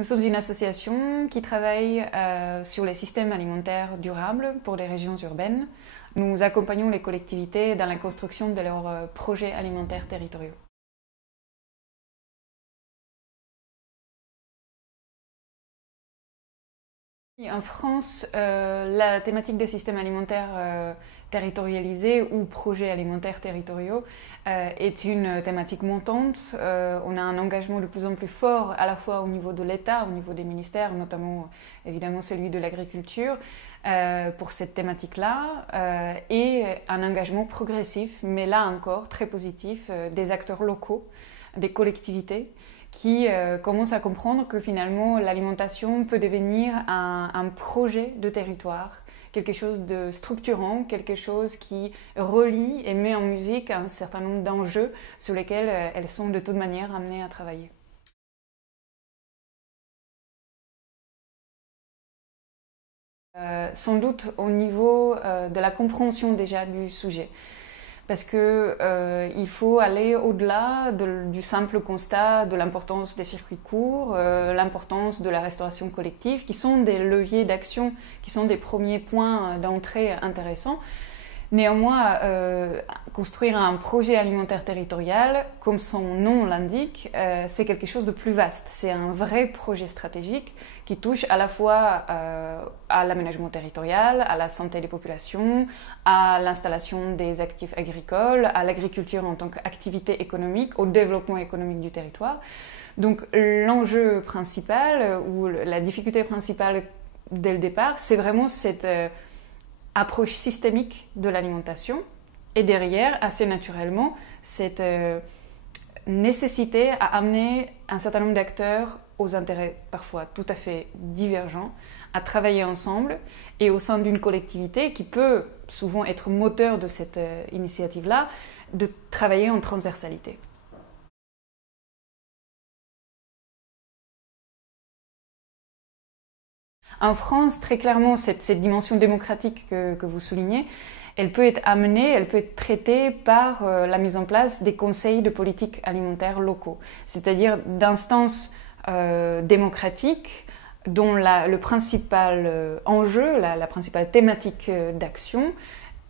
Nous sommes une association qui travaille sur les systèmes alimentaires durables pour les régions urbaines. Nous accompagnons les collectivités dans la construction de leurs projets alimentaires territoriaux. En France, la thématique des systèmes alimentaires territorialisés ou projets alimentaires territoriaux est une thématique montante. On a un engagement de plus en plus fort à la fois au niveau de l'État, au niveau des ministères, notamment évidemment celui de l'agriculture, pour cette thématique-là, et un engagement progressif, mais là encore très positif, des acteurs locaux, des collectivités, qui commencent à comprendre que finalement l'alimentation peut devenir un projet de territoire, quelque chose de structurant, quelque chose qui relie et met en musique un certain nombre d'enjeux sur lesquels elles sont de toute manière amenées à travailler. Sans doute au niveau de la compréhension déjà du sujet. Parce qu'il faut aller au-delà du simple constat de l'importance des circuits courts, l'importance de la restauration collective, qui sont des leviers d'action, qui sont des premiers points d'entrée intéressants. Néanmoins, construire un projet alimentaire territorial, comme son nom l'indique, c'est quelque chose de plus vaste. C'est un vrai projet stratégique qui touche à la fois à l'aménagement territorial, à la santé des populations, à l'installation des actifs agricoles, à l'agriculture en tant qu'activité économique, au développement économique du territoire. Donc l'enjeu principal, ou la difficulté principale dès le départ, c'est vraiment cette approche systémique de l'alimentation, et derrière, assez naturellement, cette nécessité à amener un certain nombre d'acteurs aux intérêts parfois tout à fait divergents, à travailler ensemble et au sein d'une collectivité qui peut souvent être moteur de cette initiative-là, de travailler en transversalité. En France, très clairement, cette dimension démocratique que vous soulignez, elle peut être amenée, elle peut être traitée par la mise en place des conseils de politique alimentaire locaux, c'est-à-dire d'instances démocratiques dont le principal enjeu, la principale thématique d'action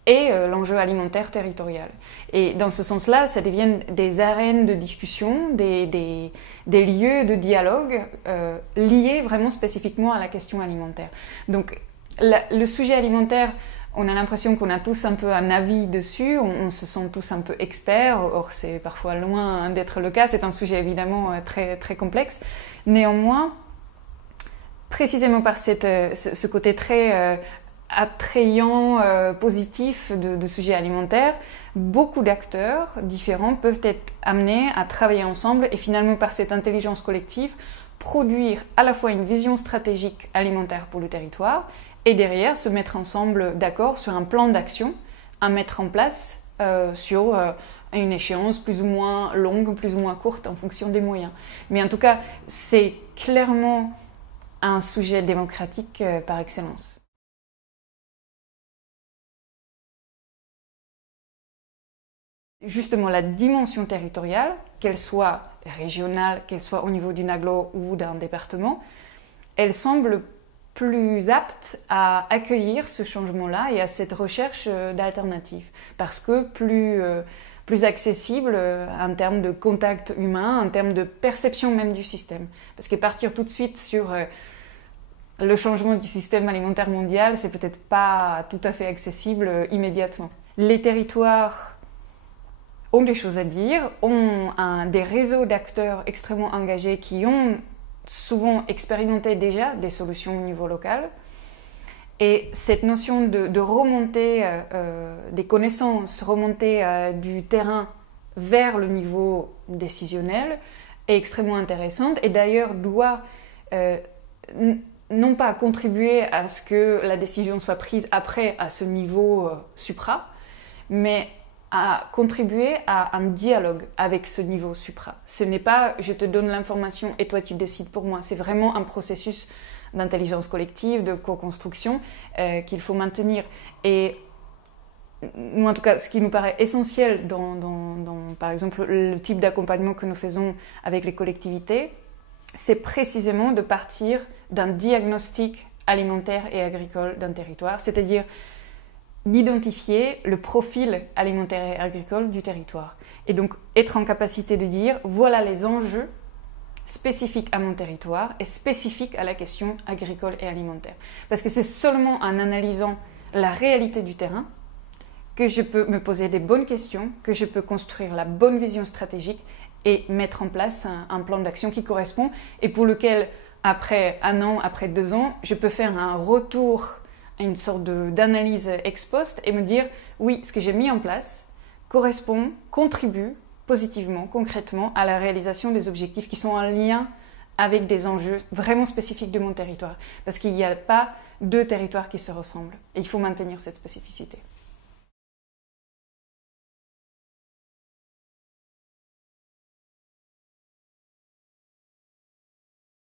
est l'enjeu alimentaire territorial. Et dans ce sens-là, ça devient des arènes de discussion, des lieux de dialogue liés vraiment spécifiquement à la question alimentaire. Donc le sujet alimentaire, on a l'impression qu'on a tous un peu un avis dessus, on se sent tous un peu experts, or c'est parfois loin d'être le cas, c'est un sujet évidemment très, très complexe. Néanmoins, précisément par ce côté très attrayant, positif de sujets alimentaires, beaucoup d'acteurs différents peuvent être amenés à travailler ensemble et finalement par cette intelligence collective produire à la fois une vision stratégique alimentaire pour le territoire et derrière se mettre ensemble d'accord sur un plan d'action à mettre en place sur une échéance plus ou moins longue, plus ou moins courte en fonction des moyens. Mais en tout cas, c'est clairement un sujet démocratique par excellence. Justement, la dimension territoriale, qu'elle soit régionale, qu'elle soit au niveau d'une agglo ou d'un département, elle semble plus apte à accueillir ce changement-là et à cette recherche d'alternatives. Parce que plus accessible en termes de contact humain, en termes de perception même du système. Parce que partir tout de suite sur le changement du système alimentaire mondial, c'est peut-être pas tout à fait accessible immédiatement. Les territoires ont des choses à dire, ont des réseaux d'acteurs extrêmement engagés qui ont souvent expérimenté déjà des solutions au niveau local. Et cette notion de remonter des connaissances, remonter du terrain vers le niveau décisionnel est extrêmement intéressante et d'ailleurs doit non pas contribuer à ce que la décision soit prise après à ce niveau supra, mais à contribuer à un dialogue avec ce niveau supra. Ce n'est pas je te donne l'information et toi tu décides pour moi. C'est vraiment un processus d'intelligence collective, de co-construction qu'il faut maintenir. Et nous, en tout cas, ce qui nous paraît essentiel dans par exemple, le type d'accompagnement que nous faisons avec les collectivités, c'est précisément de partir d'un diagnostic alimentaire et agricole d'un territoire, c'est-à-dire d'identifier le profil alimentaire et agricole du territoire. Et donc être en capacité de dire, voilà les enjeux spécifiques à mon territoire et spécifiques à la question agricole et alimentaire. Parce que c'est seulement en analysant la réalité du terrain que je peux me poser des bonnes questions, que je peux construire la bonne vision stratégique et mettre en place un plan d'action qui correspond et pour lequel, après 1 an, après 2 ans, je peux faire un retour, une sorte d'analyse ex post et me dire, oui, ce que j'ai mis en place correspond, contribue positivement, concrètement, à la réalisation des objectifs qui sont en lien avec des enjeux vraiment spécifiques de mon territoire. Parce qu'il n'y a pas 2 territoires qui se ressemblent. Et il faut maintenir cette spécificité.